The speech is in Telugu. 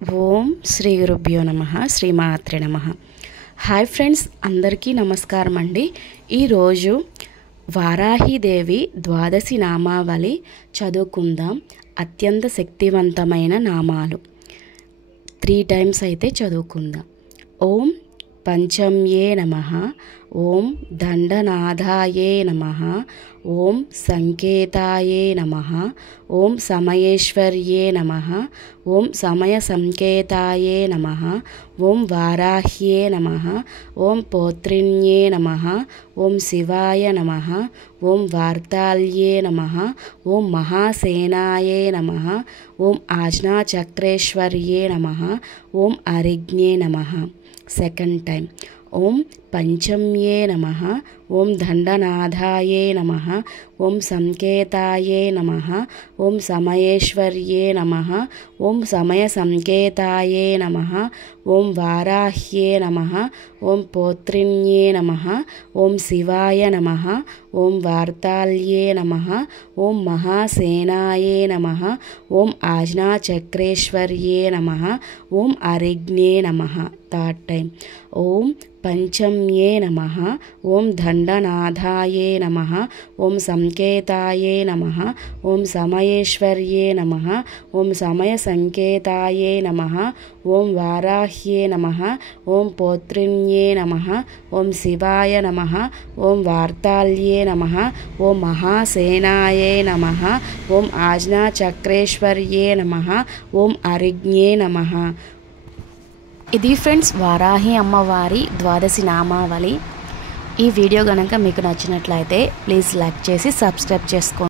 ఓం శ్రీ గురుభ్యో నమః శ్రీమాత్రే నమః. హాయ్ ఫ్రెండ్స్, అందరికీ నమస్కారం అండి. ఈరోజు వారాహిదేవి ద్వాదశి నామావళి చదువుకుందాం. అత్యంత శక్తివంతమైన నామాలు 3 టైమ్స్ అయితే చదువుకుందాం. ఓం పంచమ్యే నమః, ఓం దండనాథాయే నమః, ఓం సంకేతాయే నమః, ఓం సమయేశ్వర్యే నమః, ఓం సమయ సంకేతాయే నమః, ఓం వారాహ్యే నమః, ఓం పౌత్రిణ్యే నమః, ఓం శివాయ నమః, ఓం వార్తాల్యే నమః, ఓం మహాసేనాయే నమః, ఓం ఆజ్ఞాచక్రేశ్వర్యే నమః, ఓం అరిజ్ఞే నమః. సెకండ్ టైం ఓం పంచమ్యే నమః, ఓం దండనాథాయే నమః, ఓం సంకేతాయే నమః, ఓం సమయేశ్వర్యే నమః, ఓం సమయ సంకేతాయే నమః, ఓం వారాహ్యే నమః, ఓం పౌత్రిణ్యే నమః, ఓం శివాయ నమః, ఓం వార్తాల్యే నమః, ఓం మహాసేనాయే నమః, ఓం ఆజ్ఞాచక్రేశ్వర్యే నమః, ఓం అరిజ్ఞే నమః. థర్డ్ టైం ఓం పంచమ్యే నమః, ఓం దండనాథాయే నమః, ఓం సంకేతాయే నమః, ఓం సమయేశ్వర్యే నమః, ఓం సమయ సంకేతాయే నమః, ఓం వారాహ్యే నమః, ఓం పౌత్రిణ్యే నమః, ఓం శివాయ నమః, ఓం వార్తాల్యే నమః, ఓం మహాసేనాయే నమః, ఓం ఆజ్ఞాచక్రేశ్వర్యే నమః, ఓం అరిజ్ఞే నమః. ఇది ఫ్రెండ్స్ వారాహి అమ్మవారి ద్వాదశి నామావళి. ఈ వీడియో కనుక మీకు నచ్చినట్లయితే ప్లీజ్ లైక్ చేసి సబ్స్క్రైబ్ చేసుకోండి.